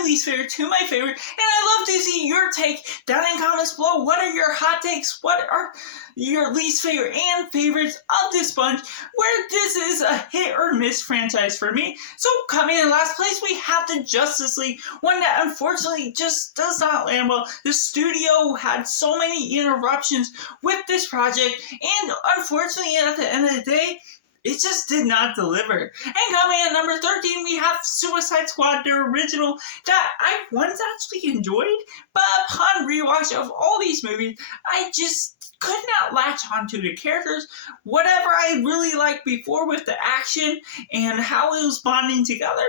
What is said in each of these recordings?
my least favorite to my favorite, and I love to see your take down in comments below. What are your hot takes? What are your least favorite and favorites of this bunch, where this is a hit or miss franchise for me? So coming in last place, we have the Justice League, one that unfortunately just does not land well. The studio had so many interruptions with this project, and unfortunately at the end of the day, it just did not deliver. And coming at number 13, we have Suicide Squad, the original, that I once actually enjoyed, but upon rewatch of all these movies, I just could not latch onto the characters. Whatever I really liked before with the action and how it was bonding together,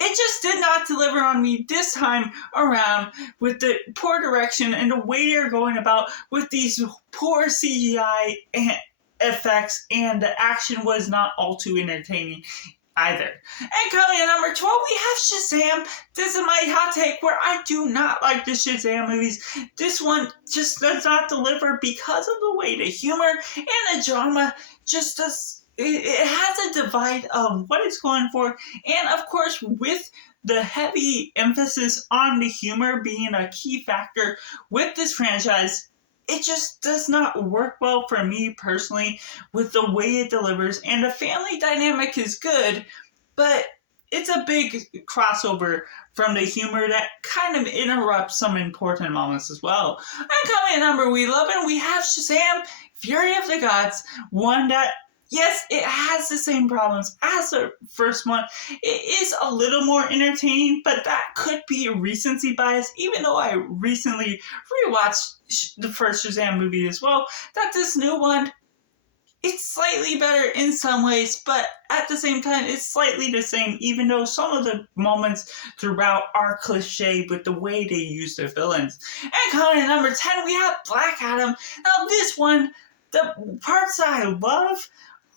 it just did not deliver on me this time around with the poor direction and the way they're going about with these poor CGI and effects, and the action was not all too entertaining either. And coming at number 12, we have Shazam. This is my hot take, where I do not like the Shazam movies. This one just does not deliver because of the way the humor and the drama just does. It has a divide of what it's going for, and of course with the heavy emphasis on the humor being a key factor with this franchise, it just does not work well for me personally with the way it delivers. And the family dynamic is good, but it's a big crossover from the humor that kind of interrupts some important moments as well. And coming at number 11, we have Shazam, Fury of the Gods, one that, yes, it has the same problems as the first one. It is a little more entertaining, but that could be a recency bias, even though I recently rewatched the first Shazam movie as well, that this new one, it's slightly better in some ways, but at the same time, it's slightly the same, even though some of the moments throughout are cliche with the way they use their villains. And coming at number 10, we have Black Adam. Now this one, the parts that I love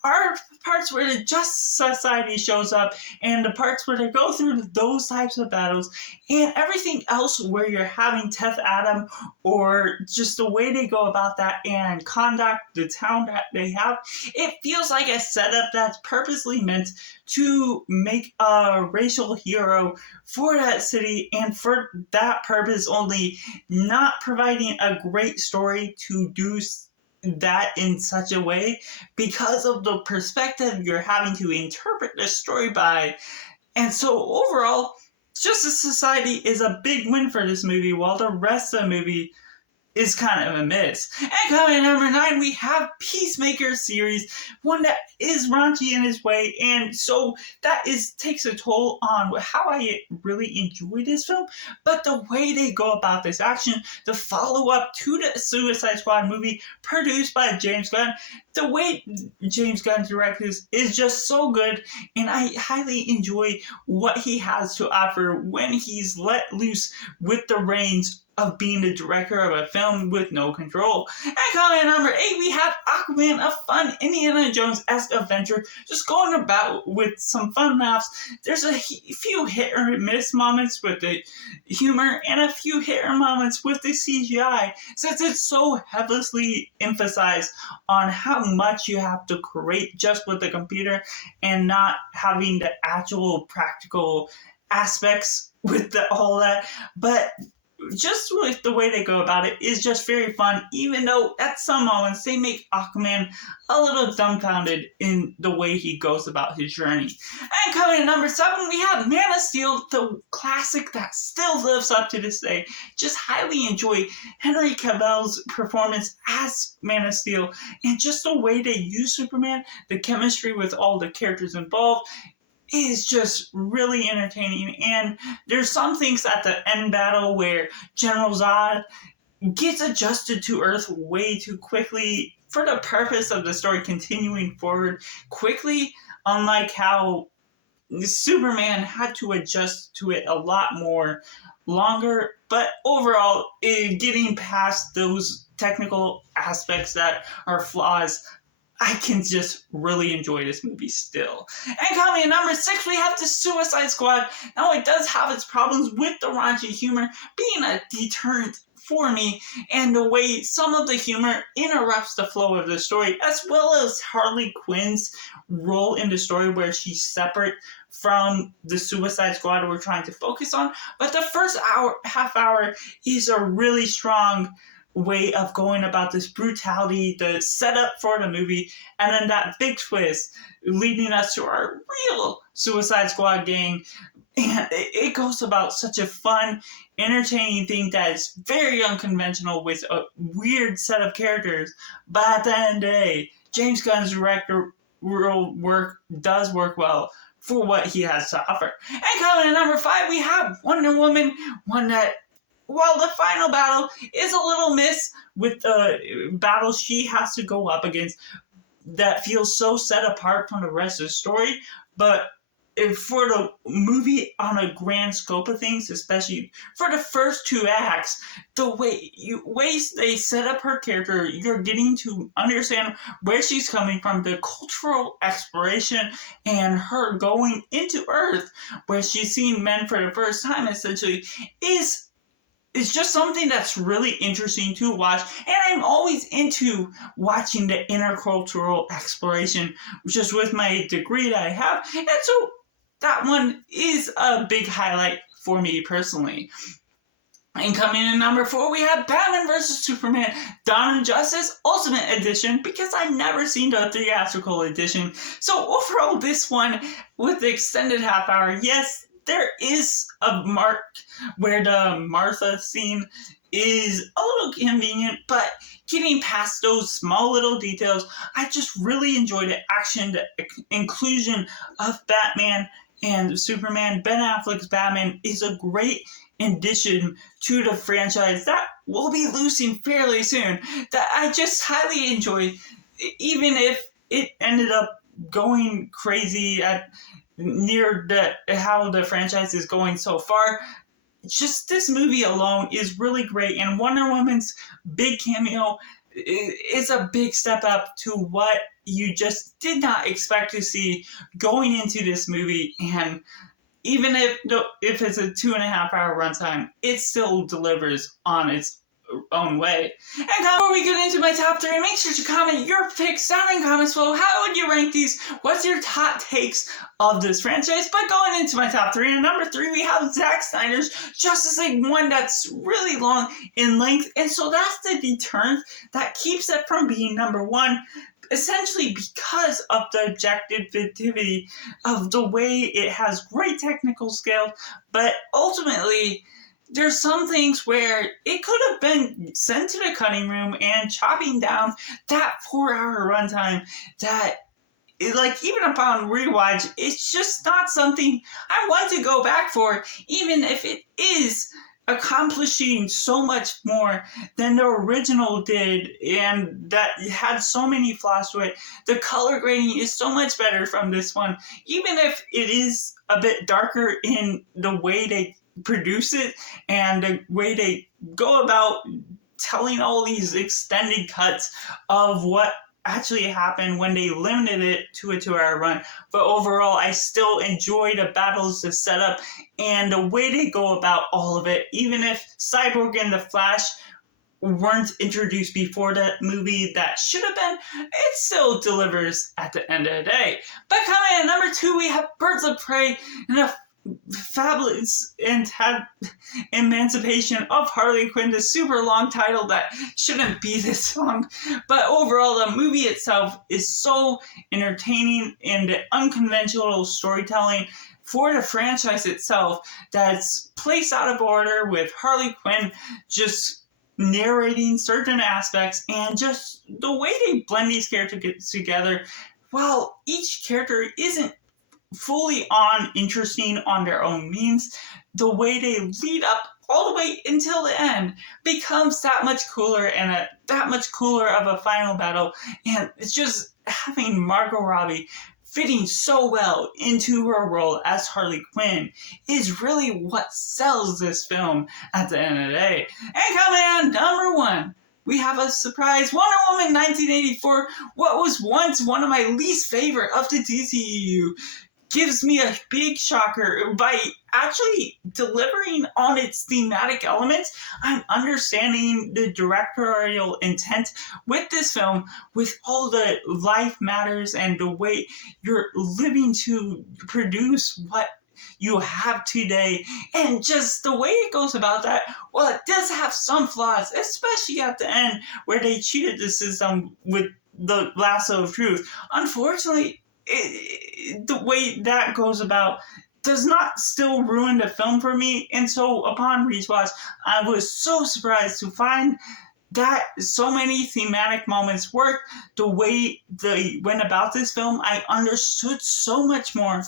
are parts where the Just Society shows up, and the parts where they go through those types of battles, and everything else where you're having Teth Adam, or just the way they go about that and conduct the town that they have. It feels like a setup that's purposely meant to make a racial hero for that city, and for that purpose only, not providing a great story to do that in such a way because of the perspective you're having to interpret the story by. And so overall, Justice Society is a big win for this movie, while the rest of the movie is kind of a miss. And coming at number 9, we have Peacemaker series, one that is raunchy in its way, and so that takes a toll on how I really enjoy this film. But the way they go about this action, the follow-up to the Suicide Squad movie produced by James Gunn, the way James Gunn directs this is just so good, and I highly enjoy what he has to offer when he's let loose with the reins of being the director of a film with no control. And coming at number 8, we have Aquaman, a fun Indiana Jones-esque adventure, just going about with some fun laughs. There's a few hit or miss moments with the humor, and a few hit or moments with the CGI, since it's so heavily emphasized on how much you have to create just with the computer, and not having the actual practical aspects with all that. But just with the way they go about it is just very fun, even though at some moments they make Aquaman a little dumbfounded in the way he goes about his journey. And coming at number 7, we have Man of Steel, the classic that still lives up to this day. Just highly enjoy Henry Cavill's performance as Man of Steel, and just the way they use Superman, the chemistry with all the characters involved, is just really entertaining. And there's some things at the end battle where General Zod gets adjusted to Earth way too quickly for the purpose of the story continuing forward quickly, unlike how Superman had to adjust to it a lot more longer. But overall, getting past those technical aspects that are flaws, I can just really enjoy this movie still. And coming at number 6, we have the Suicide Squad. Now, it does have its problems with the raunchy humor being a deterrent for me, and the way some of the humor interrupts the flow of the story, as well as Harley Quinn's role in the story, where she's separate from the Suicide Squad we're trying to focus on. But the first half hour is a really strong way of going about this brutality, the setup for the movie, and then that big twist leading us to our real Suicide Squad gang. And it goes about such a fun, entertaining thing that is very unconventional with a weird set of characters. But at the end of the day, James Gunn's directorial work does work well for what he has to offer. And coming in number 5, we have Wonder Woman, one that, while the final battle is a little miss with the battle she has to go up against that feels so set apart from the rest of the story, but for the movie on a grand scope of things, especially for the first 2 acts, the ways they set up her character, you're getting to understand where she's coming from, the cultural exploration, and her going into Earth, where she's seeing men for the first time, essentially, is just something that's really interesting to watch. And I'm always into watching the intercultural exploration, just with my degree that I have. And so that one is a big highlight for me personally. And coming in number 4, we have Batman vs. Superman Dawn of Justice Ultimate Edition, because I've never seen the theatrical edition. So overall, this one with the extended half hour, yes, there is a mark where the Martha scene is a little convenient, but getting past those small little details, I just really enjoyed the action, the inclusion of Batman and Superman. Ben Affleck's Batman is a great addition to the franchise that will be losing fairly soon, that I just highly enjoy, even if it ended up going crazy at near how the franchise is going so far. Just this movie alone is really great, and Wonder Woman's big cameo is a big step up to what you just did not expect to see going into this movie. And even if it's a 2.5 hour runtime, it still delivers on its own way. And before we get into my top 3, make sure to comment your picks down in comments below. How would you rank these? What's your top takes of this franchise? But going into my top 3, and number 3, we have Zack Snyder's Justice League, one that's really long in length, and so that's the deterrent that keeps it from being number 1. Essentially because of the objectivity of the way it has great technical skill, but ultimately there's some things where it could have been sent to the cutting room and chopping down that 4-hour runtime that, like, even upon rewatch, it's just not something I want to go back for, even if it is accomplishing so much more than the original did, and that had so many flaws to it. The color grading is so much better from this one, even if it is a bit darker in the way they produce it and the way they go about telling all these extended cuts of what actually happened when they limited it to a 2-hour run. But overall, I still enjoy the battles, the setup, and the way they go about all of it. Even if Cyborg and the Flash weren't introduced before that movie, that should have been, it still delivers at the end of the day. But coming in at number 2, we have Birds of Prey and a fabulous emancipation of Harley Quinn, the super long title that shouldn't be this long. But overall, the movie itself is so entertaining, and the unconventional storytelling for the franchise itself that's placed out of order, with Harley Quinn just narrating certain aspects, and just the way they blend these characters together, while each character isn't fully interesting on their own means, the way they lead up all the way until the end becomes that much cooler, and that much cooler of a final battle. And it's just having Margot Robbie fitting so well into her role as Harley Quinn is really what sells this film at the end of the day. And coming in number 1, we have a surprise Wonder Woman 1984, what was once one of my least favorite of the DCEU gives me a big shocker by actually delivering on its thematic elements. I'm understanding the directorial intent with this film, with all the life matters and the way you're living to produce what you have today, and just the way it goes about that. Well, it does have some flaws, especially at the end where they cheated the system with the lasso of truth. Unfortunately, the way that goes about does not still ruin the film for me. And so upon rewatch, I was so surprised to find that so many thematic moments worked the way they went about this film. I understood so much more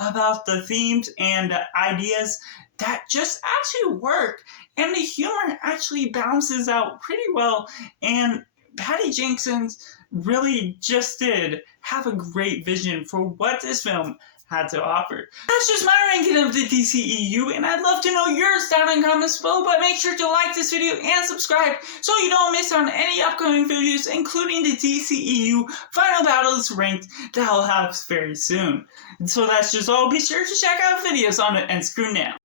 about the themes and the ideas that just actually work, and the humor actually balances out pretty well. And Patty Jenkins really just did have a great vision for what this film had to offer. That's just my ranking of the DCEU, and I'd love to know yours down in comments below, but make sure to like this video and subscribe so you don't miss on any upcoming videos, including the DCEU Final Battles ranked that I'll have very soon. And so that's just all. Be sure to check out videos on it, and screw now.